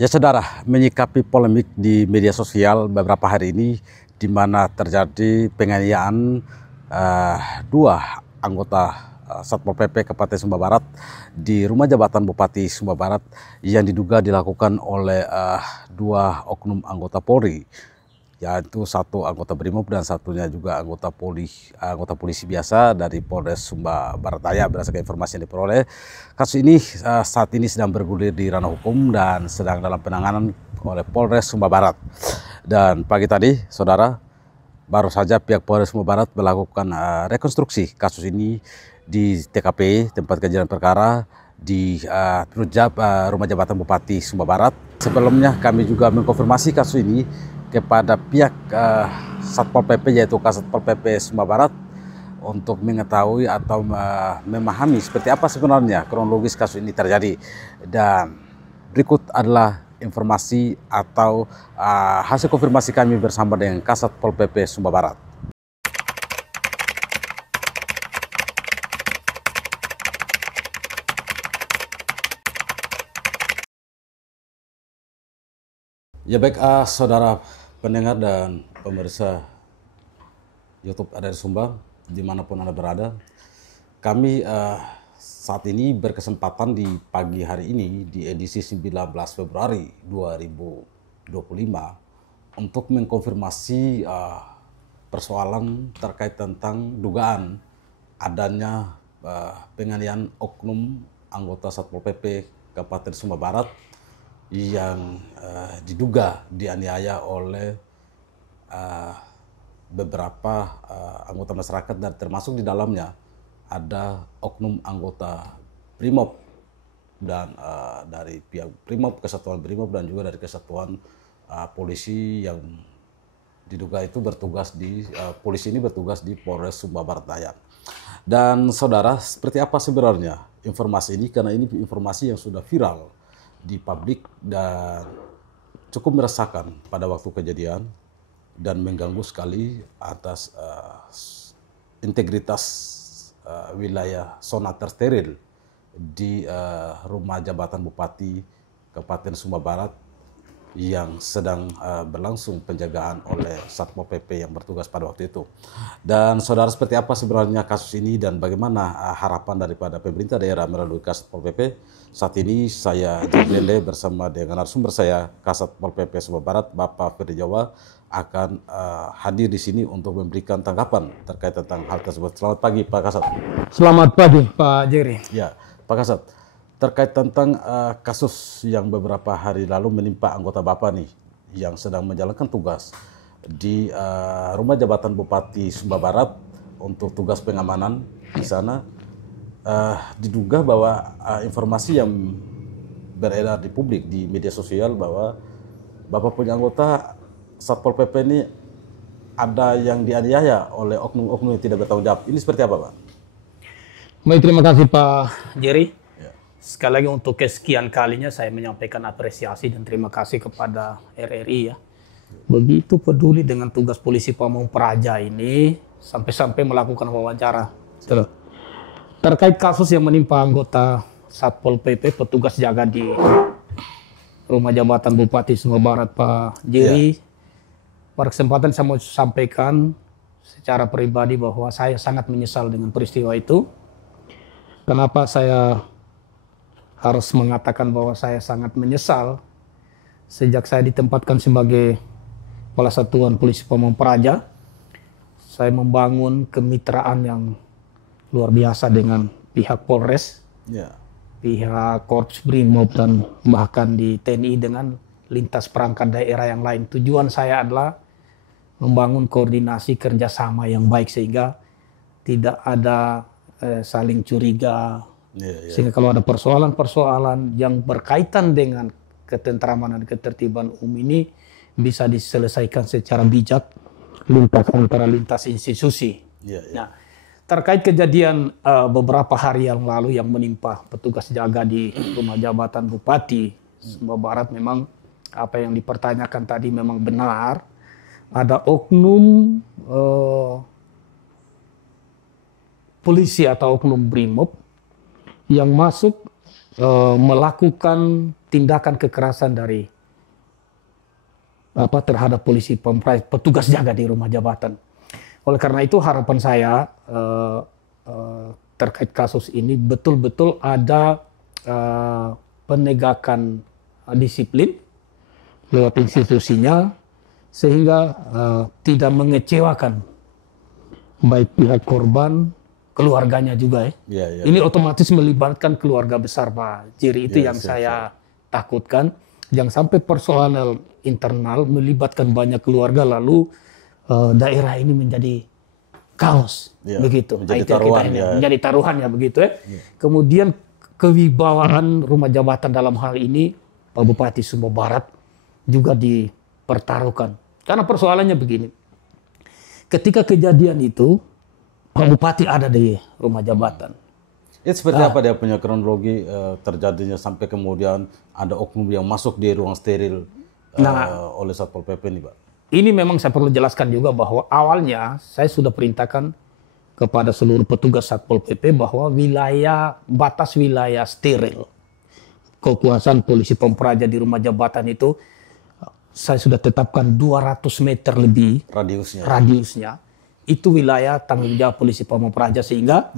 Ya saudara, menyikapi polemik di media sosial beberapa hari ini di mana terjadi penganiayaan dua anggota Satpol PP Kabupaten Sumba Barat di rumah jabatan Bupati Sumba Barat yang diduga dilakukan oleh dua oknum anggota Polri, yaitu satu anggota Brimob dan satunya juga anggota polisi biasa dari Polres Sumba Barat Daya. Berdasarkan informasi yang diperoleh, kasus ini saat ini sedang bergulir di ranah hukum dan sedang dalam penanganan oleh Polres Sumba Barat. Dan pagi tadi, saudara, baru saja pihak Polres Sumba Barat melakukan rekonstruksi kasus ini di TKP tempat kejadian perkara di rumah jabatan Bupati Sumba Barat. Sebelumnya kami juga mengkonfirmasi kasus ini kepada pihak Satpol PP, yaitu Kasatpol PP Sumba Barat, untuk mengetahui atau memahami seperti apa sebenarnya kronologis kasus ini terjadi. Dan berikut adalah informasi atau hasil konfirmasi kami bersama dengan Kasatpol PP Sumba Barat. Ya baik, saudara pendengar dan pemirsa YouTube ADR Sumba, dimanapun Anda berada, kami saat ini berkesempatan di pagi hari ini di edisi 19 Februari 2025 untuk mengkonfirmasi persoalan terkait tentang dugaan adanya penganiayaan oknum anggota Satpol PP Kabupaten Sumba Barat yang diduga dianiaya oleh beberapa anggota masyarakat, dan termasuk di dalamnya ada oknum anggota Brimob dan dari pihak Brimob, kesatuan Brimob, dan juga dari kesatuan polisi yang diduga itu bertugas di polisi ini bertugas di Polres Sumba Barat Daya. Dan saudara, seperti apa sebenarnya informasi ini, karena ini informasi yang sudah viral di publik dan cukup meresahkan pada waktu kejadian dan mengganggu sekali atas integritas wilayah zona tersteril di rumah jabatan Bupati Kabupaten Sumba Barat yang sedang berlangsung penjagaan oleh Satpol PP yang bertugas pada waktu itu. Dan saudara, seperti apa sebenarnya kasus ini dan bagaimana harapan daripada pemerintah daerah melalui Kasatpol PP? Saat ini saya Jibril bersama dengan narasumber saya Kasatpol PP Sumba Barat, Bapak Firly Jawa, akan hadir di sini untuk memberikan tanggapan terkait tentang hal tersebut. Selamat pagi Pak Kasat. Selamat pagi Pak Jerry. Ya, Pak Kasat, terkait tentang kasus yang beberapa hari lalu menimpa anggota Bapak nih yang sedang menjalankan tugas di rumah jabatan Bupati Sumba Barat untuk tugas pengamanan di sana, diduga bahwa informasi yang beredar di publik di media sosial bahwa Bapak punya anggota Satpol PP ini ada yang dianiaya oleh oknum-oknum yang tidak bertanggung jawab. Ini seperti apa, Pak? Baik, terima kasih Pak Jerry. Sekali lagi untuk kesekian kalinya saya menyampaikan apresiasi dan terima kasih kepada RRI ya. Begitu peduli dengan tugas polisi Pamong Praja ini sampai-sampai melakukan wawancara. Terkait kasus yang menimpa anggota Satpol PP petugas jaga di rumah jabatan Bupati Sumba Barat Pak Jerry. Pada kesempatan saya mau sampaikan secara pribadi bahwa saya sangat menyesal dengan peristiwa itu. Kenapa saya harus mengatakan bahwa saya sangat menyesal? Sejak saya ditempatkan sebagai Kepala Satuan Polisi Pamong Praja, saya membangun kemitraan yang luar biasa dengan pihak Polres, pihak Korps Brimob, dan bahkan di TNI dengan lintas perangkat daerah yang lain. Tujuan saya adalah membangun koordinasi kerjasama yang baik sehingga tidak ada saling curiga. Sehingga kalau ada persoalan-persoalan yang berkaitan dengan ketentraman dan ketertiban umum ini bisa diselesaikan secara bijak antara lintas institusi. Nah, terkait kejadian beberapa hari yang lalu yang menimpa petugas jaga di rumah jabatan Bupati Sumba Barat, memang apa yang dipertanyakan tadi memang benar. Ada oknum polisi atau oknum Brimob yang masuk melakukan tindakan kekerasan dari terhadap polisi petugas jaga di rumah jabatan. Oleh karena itu harapan saya terkait kasus ini betul-betul ada penegakan disiplin lewat institusinya sehingga tidak mengecewakan baik pihak korban, keluarganya juga ya. Ini otomatis melibatkan keluarga besar Pak Jerry, itu yang saya takutkan. Jangan sampai persoalan internal melibatkan banyak keluarga lalu daerah ini menjadi kaos begitu. Menjadi taruhan menjadi taruhan ya begitu ya. Kemudian kewibawaan rumah jabatan dalam hal ini Pak Bupati Sumba Barat juga dipertaruhkan. Karena persoalannya begini. Ketika kejadian itu Pak Bupati ada di rumah jabatan. Itu seperti apa dia punya kronologi terjadinya sampai kemudian ada oknum yang masuk di ruang steril oleh Satpol PP ini, Pak? Ini memang saya perlu jelaskan juga bahwa awalnya saya sudah perintahkan kepada seluruh petugas Satpol PP bahwa batas wilayah steril kekuasaan polisi Pampraja di rumah jabatan itu saya sudah tetapkan 200 meter lebih radiusnya. Itu wilayah tanggung jawab polisi Pampraja sehingga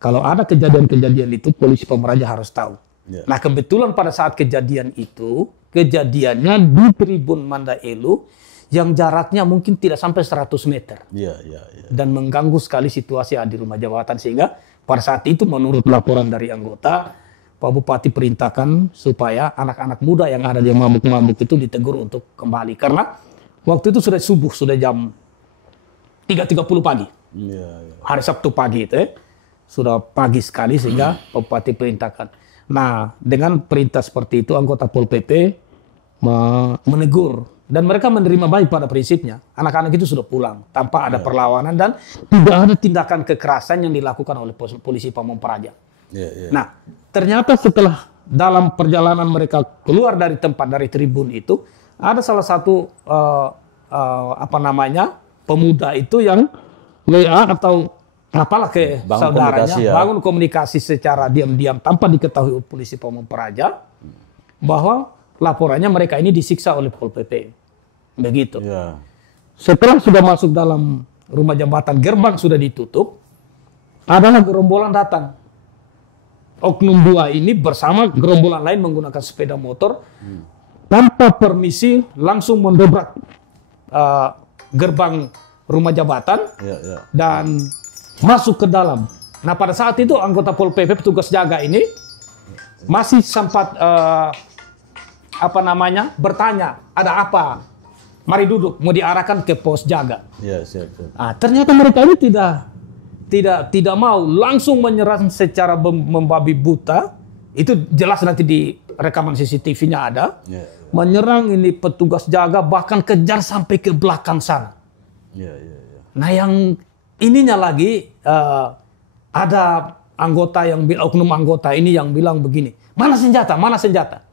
kalau ada kejadian-kejadian itu polisi Pampraja harus tahu. Nah kebetulan pada saat kejadian itu kejadiannya di Tribun Mandaelu yang jaraknya mungkin tidak sampai 100 meter. Dan mengganggu sekali situasi di rumah jabatan sehingga pada saat itu menurut laporan dari anggota Pak Bupati perintahkan supaya anak-anak muda yang ada di mabuk-mabuk itu ditegur untuk kembali. Karena waktu itu sudah subuh, sudah jam 3.30 pagi. Hari Sabtu pagi itu sudah pagi sekali sehingga Pak Bupati perintahkan. Nah dengan perintah seperti itu anggota Pol PP menegur. Dan mereka menerima baik pada prinsipnya. Anak-anak itu sudah pulang tanpa ada perlawanan dan tidak ada tindakan kekerasan yang dilakukan oleh polisi Pamong Praja. Nah, ternyata setelah dalam perjalanan mereka keluar dari tempat dari tribun itu ada salah satu pemuda itu yang WA atau apalah ke saudaranya bangun komunikasi secara diam-diam tanpa diketahui polisi Pamong Praja bahwa laporannya mereka ini disiksa oleh Pol PP. Begitu. Setelah sudah masuk dalam rumah jabatan, gerbang sudah ditutup, adalah gerombolan datang. Oknum 2 ini bersama gerombolan lain menggunakan sepeda motor tanpa permisi langsung mendobrak gerbang rumah jabatan dan masuk ke dalam. Nah pada saat itu anggota Pol PP petugas jaga ini masih sempat bertanya, ada apa? Mari duduk, mau diarahkan ke pos jaga. Nah, ternyata mereka ini tidak mau, langsung menyerang secara membabi buta. Itu jelas nanti di rekaman CCTV-nya ada. Menyerang ini petugas jaga, bahkan kejar sampai ke belakang sana. Nah, yang ininya lagi ada anggota oknum anggota ini yang bilang begini, mana senjata, mana senjata?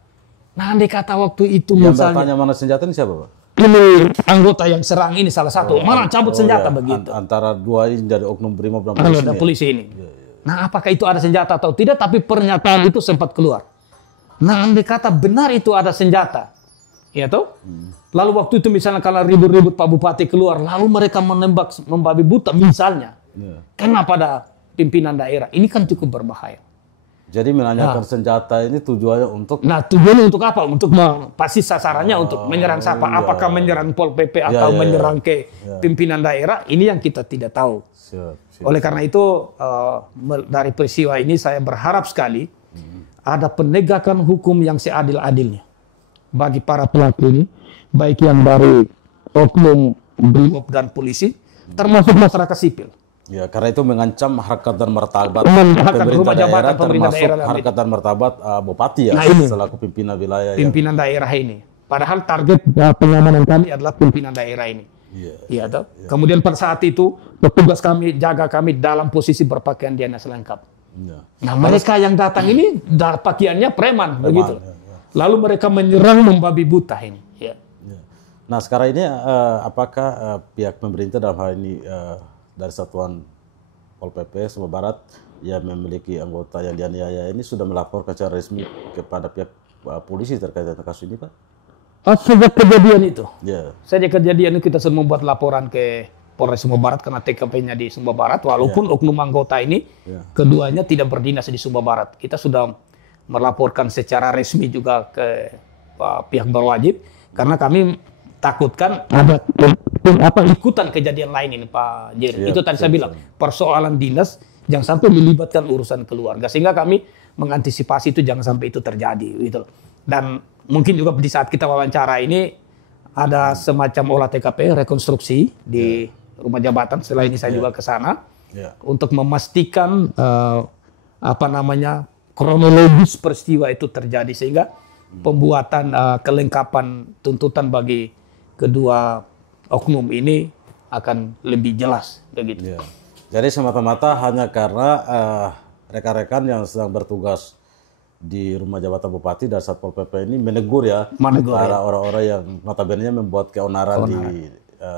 Nah, andai kata waktu itu yang misalnya... bertanya mana senjata ini siapa, Pak? Ini anggota yang serang ini salah satu. Mana cabut senjata begitu. Antara dua ini dari oknum Brimob dan polisi ini. Nah, apakah itu ada senjata atau tidak? Tapi pernyataan itu sempat keluar. Nah, andai kata benar itu ada senjata. Ya toh? Lalu waktu itu misalnya kalau ribut-ribut Pak Bupati keluar, lalu mereka menembak membabi buta misalnya. Kena pada pimpinan daerah. Ini kan cukup berbahaya. Jadi menanyakan senjata ini tujuannya untuk... Nah tujuannya untuk apa? Untuk pasti sasarannya untuk menyerang siapa? Apakah menyerang Pol PP atau menyerang ke pimpinan daerah? Ini yang kita tidak tahu. Oleh karena itu dari peristiwa ini saya berharap sekali ada penegakan hukum yang seadil-adilnya bagi para pelaku ini, baik yang dari oknum Brimob dan polisi, termasuk masyarakat sipil. Ya, karena itu mengancam harkat dan martabat pemerintah daerah, termasuk harkat dan martabat Bupati ya, selaku pimpinan wilayah. Pimpinan daerah ini. Padahal target pengamanan kami adalah pimpinan daerah ini. Kemudian pada saat itu petugas kami, jaga kami dalam posisi berpakaian dinas lengkap. Nah mereka yang datang ini pakaiannya preman begitu. Lalu mereka menyerang membabi buta ini. Nah sekarang ini apakah pihak pemerintah dalam hal ini dari Satuan Pol PP Sumba Barat yang memiliki anggota yang dianiaya ini sudah melapor secara resmi kepada pihak polisi terkait dengan kasus ini, Pak? Sejak kejadian itu, Ya. sejak kejadian itu kita sudah membuat laporan ke Polres Sumba Barat karena TKP-nya di Sumba Barat, walaupun oknum anggota ini keduanya tidak berdinas di Sumba Barat. Kita sudah melaporkan secara resmi juga ke pihak berwajib karena kami takutkan ada ikutan kejadian lain ini, Pak Jerry. Itu tadi saya bilang persoalan dinas jangan sampai melibatkan urusan keluarga, sehingga kami mengantisipasi itu jangan sampai itu terjadi gitu. Dan mungkin juga di saat kita wawancara ini ada semacam olah TKP rekonstruksi di rumah jabatan. Setelah ini saya juga ke sana untuk memastikan kronologis peristiwa itu terjadi, sehingga pembuatan kelengkapan tuntutan bagi kedua oknum ini akan lebih jelas begitu. Jadi semata-mata hanya karena rekan-rekan yang sedang bertugas di rumah jabatan bupati dan Satpol PP ini menegur para orang-orang yang notabene membuat keonaran di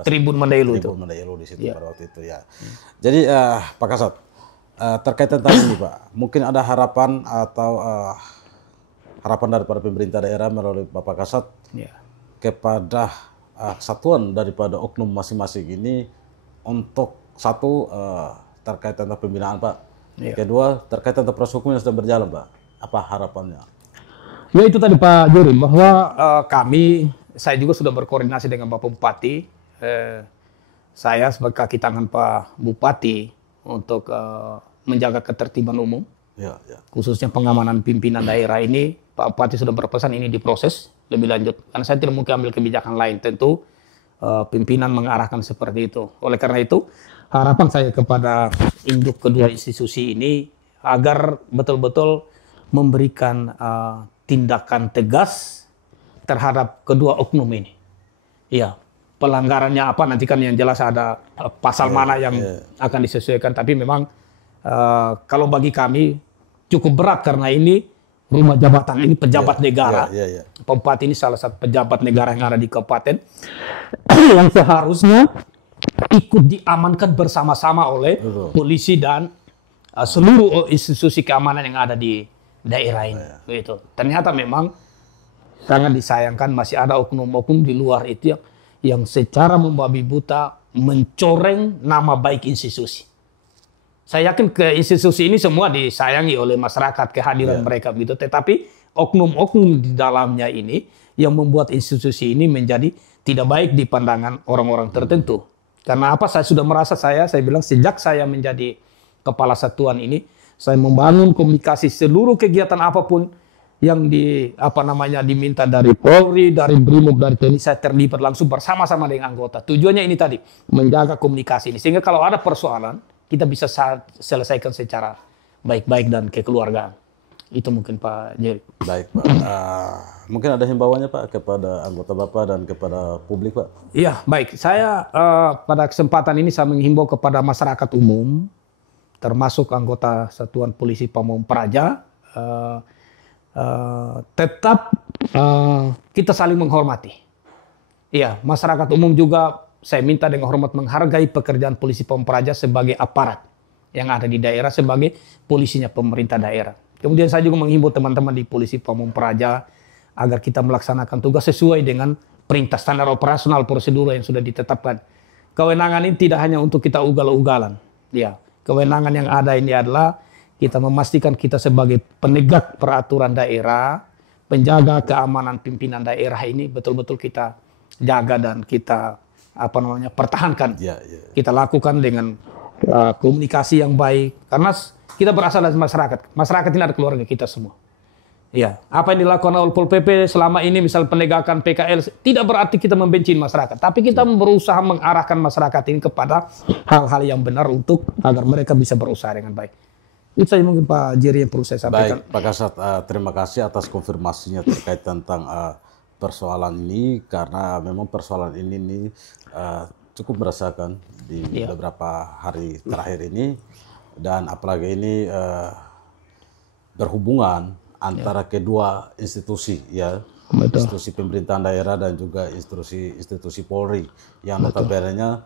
Tribun Mandailu itu. Tribun Mandailu di situ pada waktu itu ya. Jadi Pak Kasat, terkait tentang ini Pak, mungkin ada harapan atau harapan daripada pemerintah daerah melalui Bapak Kasat kepada kesatuan daripada oknum masing-masing ini untuk satu terkait tentang pembinaan Pak, kedua terkait tentang proses hukum yang sedang berjalan Pak, apa harapannya? Ya itu tadi Pak Jerry, bahwa saya juga sudah berkoordinasi dengan Bapak Bupati, saya sebagai kaki tangan Pak Bupati untuk menjaga ketertiban umum, khususnya pengamanan pimpinan daerah ini. Pak Bupati sudah berpesan ini diproses lebih lanjut, karena saya tidak mungkin ambil kebijakan lain, tentu pimpinan mengarahkan seperti itu. Oleh karena itu, harapan saya kepada induk kedua institusi ini agar betul-betul memberikan tindakan tegas terhadap kedua oknum ini. Iya, pelanggarannya apa nanti kan yang jelas ada pasal mana yang akan disesuaikan. Tapi memang kalau bagi kami cukup berat karena ini rumah jabatan ini pejabat negara. Pak Bupati ini salah satu pejabat negara yang ada di kabupaten yang seharusnya ikut diamankan bersama-sama oleh polisi dan seluruh institusi keamanan yang ada di daerah ini. Gitu. Ternyata memang sangat disayangkan masih ada oknum-oknum di luar itu yang secara membabi buta mencoreng nama baik institusi. Saya yakin ke institusi ini semua disayangi oleh masyarakat, kehadiran mereka begitu. Tetapi oknum-oknum di dalamnya ini yang membuat institusi ini menjadi tidak baik di pandangan orang-orang tertentu. Karena apa? Saya sudah merasa saya bilang sejak saya menjadi kepala satuan ini, saya membangun komunikasi seluruh kegiatan apapun yang diminta dari Polri, dari Brimob, dari TNI, saya terlibat langsung bersama-sama dengan anggota. Tujuannya ini tadi, menjaga komunikasi ini. Sehingga kalau ada persoalan, kita bisa selesaikan secara baik-baik dan kekeluargaan. Itu mungkin Pak Jerry. Baik Pak. Mungkin ada himbauannya Pak kepada anggota Bapak dan kepada publik Pak? Iya, baik. Saya pada kesempatan ini saya menghimbau kepada masyarakat umum, termasuk anggota Satuan Polisi Pamong Praja, tetap kita saling menghormati. Iya, masyarakat umum juga saya minta dengan hormat menghargai pekerjaan Polisi Pamong Praja sebagai aparat yang ada di daerah, sebagai polisinya pemerintah daerah. Kemudian saya juga menghimbau teman-teman di Polisi Pamong Praja agar kita melaksanakan tugas sesuai dengan perintah standar operasional prosedur yang sudah ditetapkan. Kewenangan ini tidak hanya untuk kita ugal-ugalan. Ya, kewenangan yang ada ini adalah kita memastikan kita sebagai penegak peraturan daerah, penjaga keamanan pimpinan daerah ini betul-betul kita jaga dan kita pertahankan. Kita lakukan dengan komunikasi yang baik karena kita berasal dari masyarakat. Masyarakat ini ada keluarga kita semua. Ya, apa yang dilakukan oleh Pol PP selama ini, misal penegakan PKL, tidak berarti kita membenci masyarakat, tapi kita berusaha mengarahkan masyarakat ini kepada hal-hal yang benar untuk agar mereka bisa berusaha dengan baik. Itu saja mungkin Pak Jerry yang perlu saya sampaikan. Baik, Pak Kasat, terima kasih atas konfirmasinya terkait tentang persoalan ini, karena memang persoalan ini cukup merasakan di beberapa hari terakhir ini, dan apalagi ini berhubungan antara kedua institusi, institusi pemerintahan daerah dan juga institusi Polri yang notabene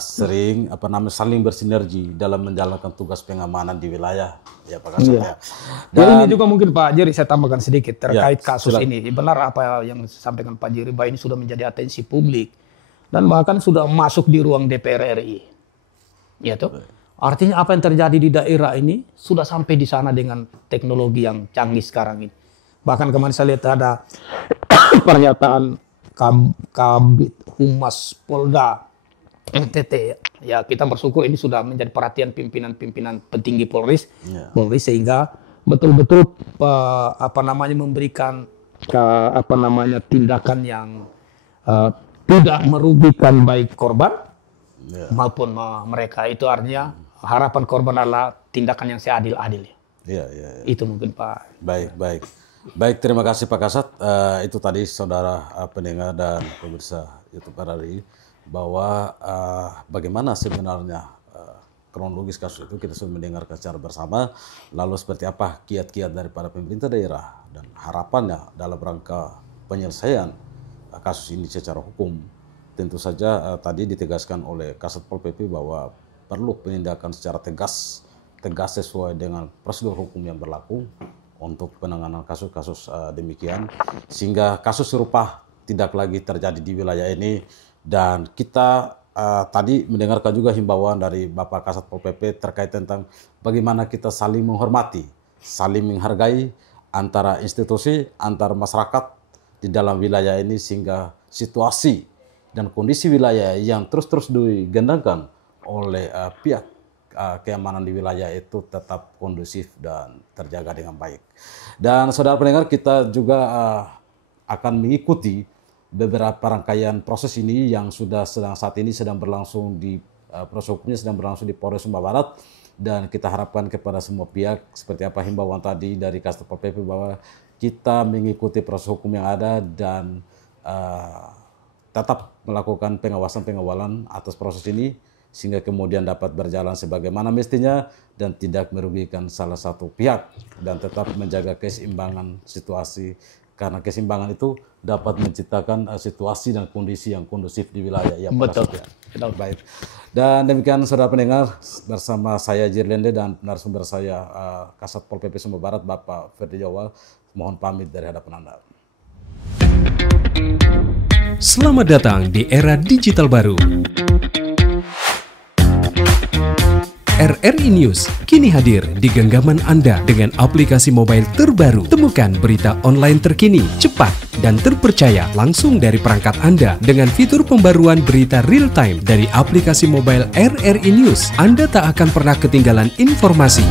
sering saling bersinergi dalam menjalankan tugas pengamanan di wilayah ya Pak Kasat ya. Dan ini juga mungkin Pak Jerry saya tambahkan sedikit terkait kasus silakan. ini. Benar apa yang disampaikan Pak Jerry bahwa ini sudah menjadi atensi publik dan bahkan sudah masuk di ruang DPR RI. Ya toh. Artinya apa yang terjadi di daerah ini sudah sampai di sana dengan teknologi yang canggih sekarang ini. Bahkan kemarin saya lihat ada pernyataan Kabid Humas Polda NTT ya, kita bersyukur ini sudah menjadi perhatian pimpinan-pimpinan petinggi Polri sehingga betul-betul memberikan tindakan yang tidak merugikan baik korban maupun mereka. Itu artinya harapan korban adalah tindakan yang seadil-adilnya. Itu mungkin Pak. Baik, terima kasih Pak Kasat. Itu tadi saudara pendengar dan pemirsa YouTube RRI bahwa bagaimana sebenarnya kronologis kasus itu kita sudah mendengarkan secara bersama. Lalu seperti apa kiat-kiat daripada pemerintah daerah dan harapannya dalam rangka penyelesaian kasus ini secara hukum. Tentu saja tadi ditegaskan oleh Kasat Pol PP bahwa perlu penindakan secara tegas sesuai dengan prosedur hukum yang berlaku untuk penanganan kasus-kasus demikian, sehingga kasus serupa tidak lagi terjadi di wilayah ini. Dan kita tadi mendengarkan juga himbauan dari Bapak Kasat Pol PP terkait tentang bagaimana kita saling menghormati, saling menghargai antara institusi, antar masyarakat di dalam wilayah ini, sehingga situasi dan kondisi wilayah yang terus digendangkan oleh pihak keamanan di wilayah itu tetap kondusif dan terjaga dengan baik. Dan saudara pendengar, kita juga akan mengikuti beberapa rangkaian proses ini yang saat ini sedang berlangsung di proses hukumnya sedang berlangsung di Polres Sumba Barat, dan kita harapkan kepada semua pihak seperti apa himbauan tadi dari Kasat Pol PP bahwa kita mengikuti proses hukum yang ada dan tetap melakukan pengawalan atas proses ini sehingga kemudian dapat berjalan sebagaimana mestinya dan tidak merugikan salah satu pihak, dan tetap menjaga keseimbangan situasi, karena keseimbangan itu dapat menciptakan situasi dan kondisi yang kondusif di wilayah yang betul. Baik. Dan demikian saudara pendengar, bersama saya Jirlende dan narasumber saya Kasat Pol PP Sumba Barat Bapak Ferdi Jawa, mohon pamit dari hadapan Anda. Selamat datang di era digital baru. RRI News kini hadir di genggaman Anda dengan aplikasi mobile terbaru. Temukan berita online terkini, cepat, dan terpercaya langsung dari perangkat Anda dengan fitur pembaruan berita real time dari aplikasi mobile RRI News. Anda tak akan pernah ketinggalan informasi.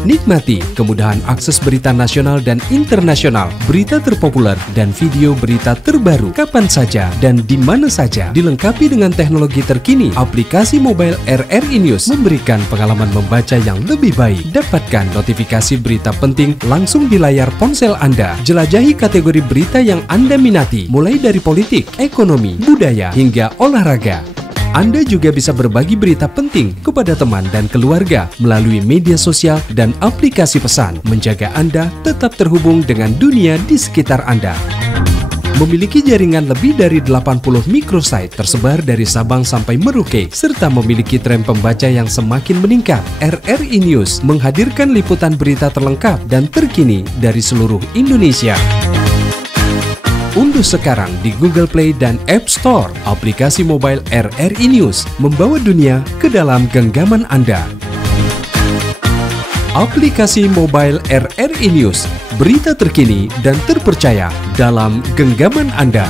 Nikmati kemudahan akses berita nasional dan internasional, berita terpopuler, dan video berita terbaru kapan saja dan di mana saja. Dilengkapi dengan teknologi terkini, aplikasi mobile RRI News memberikan pengalaman membaca yang lebih baik. Dapatkan notifikasi berita penting langsung di layar ponsel Anda. Jelajahi kategori berita yang Anda minati, mulai dari politik, ekonomi, budaya, hingga olahraga. Anda juga bisa berbagi berita penting kepada teman dan keluarga melalui media sosial dan aplikasi pesan, menjaga Anda tetap terhubung dengan dunia di sekitar Anda. Memiliki jaringan lebih dari 80 microsite tersebar dari Sabang sampai Merauke, serta memiliki tren pembaca yang semakin meningkat. RRI News menghadirkan liputan berita terlengkap dan terkini dari seluruh Indonesia. Unduh sekarang di Google Play dan App Store aplikasi mobile RRI News, membawa dunia ke dalam genggaman Anda. Aplikasi mobile RRI News, berita terkini dan terpercaya dalam genggaman Anda.